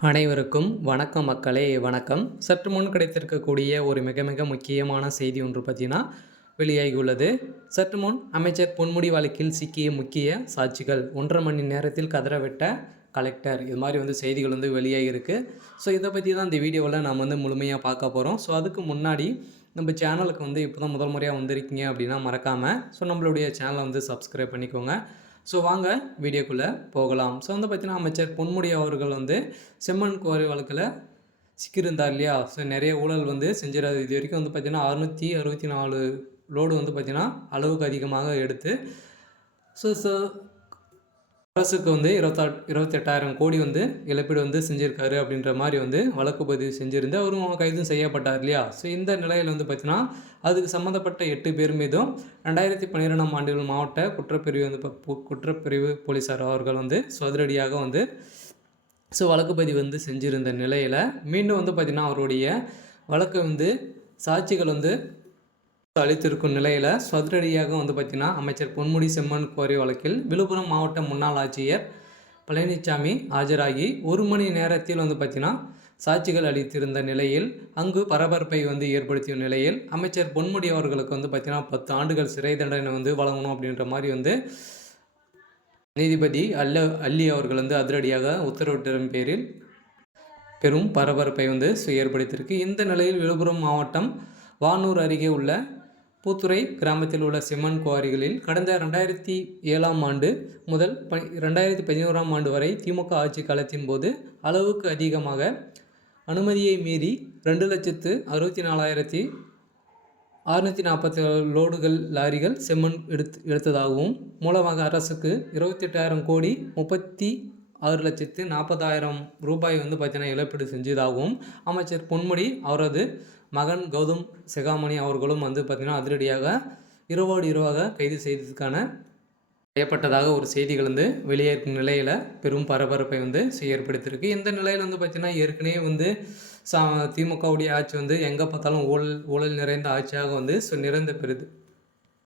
அனைவருக்கும் வணக்கம் மக்களே, வணக்கம். சற்று முன் கிடைத்திருக்கக்கூடிய ஒரு மிக மிக முக்கியமான செய்தி ஒன்று பற்றினா வெளியாகியுள்ளது. சற்று முன் அமைச்சர் பொன்முடி வழக்கில் சிக்கிய முக்கிய சாட்சிகள் 1.5 மணி நேரத்தில் கதறவிட்ட கலெக்டர், இது மாதிரி செய்திகள் வெளியாகிருக்கு. ஸோ இதை பற்றி தான் இந்த வீடியோவில் நாம் முழுமையாக பார்க்க போகிறோம். ஸோ அதுக்கு முன்னாடி நம்ம சேனலுக்கு இப்போ தான் முதல் முறையாக வந்திருக்கீங்க அப்படின்னா மறக்காமல் நம்மளுடைய சேனலை சப்ஸ்கிரைப் பண்ணிக்கோங்க. ஸோ வாங்க வீடியோக்குள்ளே போகலாம். ஸோ பார்த்தீங்கன்னா அமைச்சர் பொன்முடி அவர்கள் செம்மண் குவாரி வழக்கில் சிக்கியிருந்தார் இல்லையா. ஸோ நிறைய ஊழல் செஞ்சிடாது. இது வரைக்கும் பார்த்தீங்கன்னா 664 லோடு பார்த்தீங்கன்னா அளவுக்கு அதிகமாக எடுத்து ஸோ அரசுக்கு 28,000 கோடி இழப்பீடு செஞ்சுருக்காரு அப்படின்ற மாதிரி வழக்கு பதிவு செஞ்சுருந்து அவரும் கைதும் செய்யப்பட்டார் இல்லையா. ஸோ இந்த நிலையில் பார்த்தீங்கன்னா அதுக்கு சம்மந்தப்பட்ட 8 பேர் மீதும் 2012ஆம் ஆண்டில் மாவட்ட குற்றப்பிரிவு போலீஸார் அவர்கள் அதிரடியாக ஸோ வழக்கு பதிவு செஞ்சுருந்த நிலையில் மீண்டும் பார்த்தீங்கன்னா அவருடைய வழக்கு சாட்சிகள் அளித்திருக்கும் நிலையில் அதிரடியாக பார்த்தீங்கன்னா அமைச்சர் பொன்முடி செம்மண் குவாரி வழக்கில் விழுப்புரம் மாவட்ட முன்னாள் ஆட்சியர் பழனிசாமி ஆஜராகி 1 மணி நேரத்தில் பார்த்தீங்கன்னா சாட்சிகள் அளித்திருந்த நிலையில் அங்கு பரபரப்பை ஏற்படுத்திய நிலையில் அமைச்சர் பொன்முடி அவர்களுக்கு பார்த்தீங்கன்னா 10 ஆண்டுகள் சிறை தண்டனை வழங்கணும் அப்படின்ற மாதிரி நீதிபதி அல்லி அவர்கள் அதிரடியாக உத்தரவிட்டிருந்த பேரில் பெரும் பரபரப்பை ஏற்படுத்தியிருக்கு. இந்த நிலையில் விழுப்புரம் மாவட்டம் வானூர் அருகே உள்ள பூத்துறை கிராமத்தில் உள்ள செம்மண் குவாரிகளில் கடந்த 2007ஆம் ஆண்டு முதல் 2011ஆம் ஆண்டு வரை திமுக ஆட்சி காலத்தின் போது அளவுக்கு அதிகமாக அனுமதியை மீறி 2,64,647 லோடுகள் லாரிகள் செம்மண் எடுத்ததாகவும் மூலமாக அரசுக்கு 28,000 கோடி 36,40,000 ரூபாய் பார்த்தீங்கன்னா இழப்பீடு செஞ்சதாகவும் அமைச்சர் பொன்முடி அவரது மகன் கௌதம் செகாமணி அவர்களும் பார்த்தீங்கன்னா அதிரடியாக இரவோடு இரவாக கைது செய்யப்பட்டதாக ஒரு செய்திகள் வெளியேறும் நிலையில் பெரும் பரபரப்பை ஏற்படுத்தியிருக்கு. இந்த நிலையில் பார்த்தீங்கன்னா ஏற்கனவே திமுகவுடைய ஆட்சி எங்கே பார்த்தாலும் ஊழல் நிறைந்த ஆட்சியாக ஸோ நிறைந்த பெருது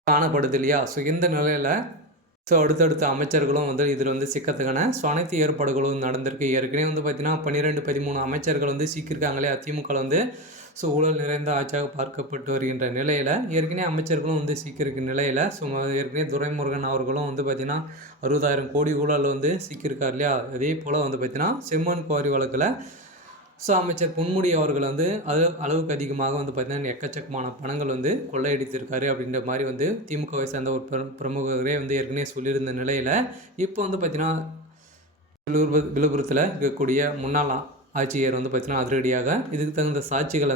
காணப்படுது இல்லையா. ஸோ இந்த நிலையில் அடுத்தடுத்த அமைச்சர்களும் இதில் சிக்கத்துக்கான அனைத்து ஏற்பாடுகளும் நடந்திருக்கு. ஏற்கனவே பார்த்தீங்கன்னா 12-13 அமைச்சர்கள் சிக்கியிருக்காங்க இல்லையா. திமுக ஊழல் நிறைந்த ஆட்சியாக பார்க்கப்பட்டு வருகின்ற நிலையில் ஏற்கனவே அமைச்சர்களும் சிக்கியிருக்க நிலையில் ஏற்கனவே துரைமுருகன் அவர்களும் பார்த்தீங்கன்னா 60,000 கோடி ஊழல் சிக்கியிருக்கார் இல்லையா. அதே போல் பார்த்தீங்கன்னா செம்மண் குவாரி வழக்கில் அமைச்சர் பொன்முடி அவர்கள் அளவுக்கு அதிகமாக பார்த்தீங்கன்னா எக்கச்சக்கமான பணங்கள் கொள்ளையடித்திருக்காரு அப்படின்ற மாதிரி திமுகவை சேர்ந்த ஒரு பிரமுகரே ஏற்கனவே சொல்லியிருந்த நிலையில் இப்போ பார்த்தீங்கன்னா விழுப்புரத்தில் இருக்கக்கூடிய முன்னாள் ஆட்சியர் பார்த்தீங்கன்னா அதிரடியாக இதுக்கு தகுந்த சாட்சிகள்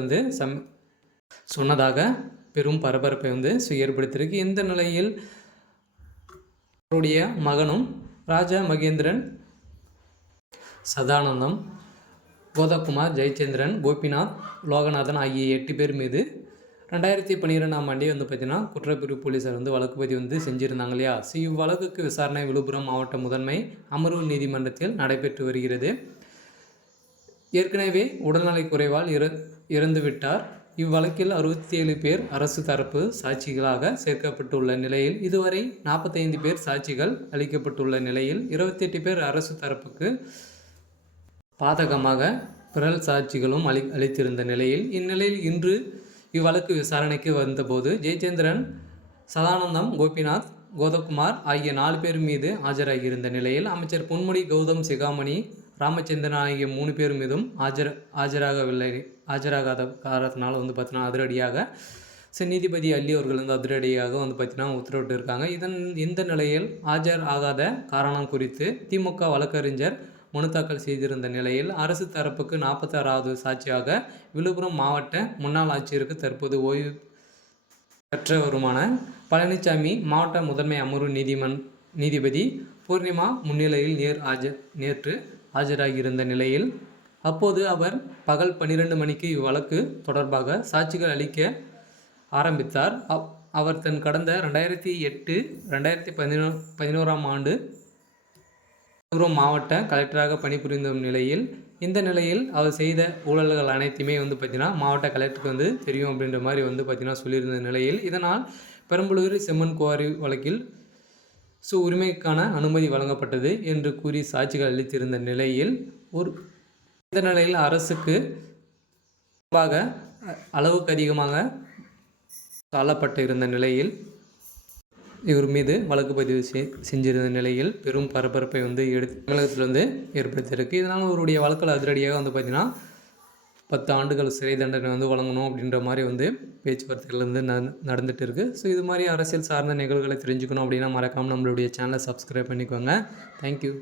சொன்னதாக பெரும் பரபரப்பை ஏற்படுத்தியிருக்கு. இந்த நிலையில் அவருடைய மகனும் ராஜா மகேந்திரன், சதானந்தம், கோதகுமார், ஜெயச்சந்திரன், கோபிநாத், லோகநாதன் ஆகிய 8 பேர் மீது 2012ஆம் ஆண்டே பார்த்தீங்கன்னா குற்றப்பிரிவு போலீஸார் வழக்கு பதிவு செஞ்சுருந்தாங்க இல்லையா. ஸோ இவ்வழக்குக்கு விசாரணை விழுப்புரம் மாவட்ட முதன்மை அமர்வு நீதிமன்றத்தில் நடைபெற்று வருகிறது. ஏற்கனவே உடல்நலை குறைவால் இறந்துவிட்டார். இவ்வழக்கில் 67 பேர் அரசு தரப்பு சாட்சிகளாக சேர்க்கப்பட்டுள்ள நிலையில் இதுவரை 45 பேர் சாட்சிகள் அளிக்கப்பட்டுள்ள நிலையில் 28 பேர் அரசு தரப்புக்கு பாதகமாக பிறல் சாட்சிகளும் அளித்திருந்த நிலையில் இந்நிலையில் இன்று இவ்வழக்கு விசாரணைக்கு வந்தபோது ஜெயச்சந்திரன், சதானந்தம், கோபிநாத், கோதகுமார் ஆகிய 4 பேர் மீது ஆஜராகியிருந்த நிலையில் அமைச்சர் பொன்முடி, கௌதம் செகாமணி, ராமச்சந்திரன் ஆகிய 3 பேர் மீதும் ஆஜராகாத காரணத்தினால பார்த்தீங்கன்னா அதிரடியாக நீதிபதி அல்லி அவர்கள் அதிரடியாக பார்த்தீங்கன்னா உத்தரவிட்டு இருக்காங்க. இந்த நிலையில் ஆஜர் ஆகாத காரணம் குறித்து திமுக வழக்கறிஞர் மனு தாக்கல் செய்திருந்த நிலையில் அரசு தரப்புக்கு 46வது சாட்சியாக விழுப்புரம் மாவட்ட முன்னாள் ஆட்சியருக்கு தற்போது ஓய்வு பெற்றவருமான பழனிசாமி மாவட்ட முதன்மை அமர்வு நீதிபதி பூர்ணிமா முன்னிலையில் நேற்று ஆஜராகியிருந்த நிலையில் அப்போது அவர் பகல் 12 மணிக்கு இவ்வழக்கு தொடர்பாக சாட்சிகள் அளிக்க ஆரம்பித்தார். அவர் தன் கடந்த 2008-2011ஆம் ஆண்டு விழுப்புரம் மாவட்ட கலெக்டராக பணிபுரிந்த நிலையில் இந்த நிலையில் அவர் செய்த ஊழல்கள் அனைத்துமே பார்த்தீங்கன்னா மாவட்ட கலெக்டருக்கு தெரியும் அப்படின்ற மாதிரி பார்த்தீங்கன்னா சொல்லியிருந்த நிலையில் இதனால் பெரம்பலூர் செம்மண் குவாரி வழக்கில் உரிமைக்கான அனுமதி வழங்கப்பட்டது என்று கூறி சாட்சிகள் அளித்திருந்த நிலையில் ஒரு இந்த நிலையில் அரசுக்கு முன்பாக அளவுக்கு அதிகமாக தாழப்பட்டு இருந்த நிலையில் இவர் மீது வழக்கு பதிவு செஞ்சிருந்த நிலையில் பெரும் பரபரப்பை வந்து தமிழகத்தில் வந்து ஏற்படுத்தியிருக்கு. இதனால் அவருடைய வழக்கில் அதிரடியாக வந்து பார்த்திங்கன்னா 10 ஆண்டுகள் சிறை தண்டனை வந்து வழங்கணும் அப்படின்ற மாதிரி வந்து பேச்சுவார்த்தைகள் வந்து நடந்துகிட்டு இருக்குது. ஸோ இது மாதிரி அரசியல் சார்ந்த நிகழ்வுகளை தெரிஞ்சுக்கணும் அப்படின்னா மறக்காமல் நம்மளுடைய சேனலை சப்ஸ்கிரைப் பண்ணிக்கோங்க. தேங்க்யூ.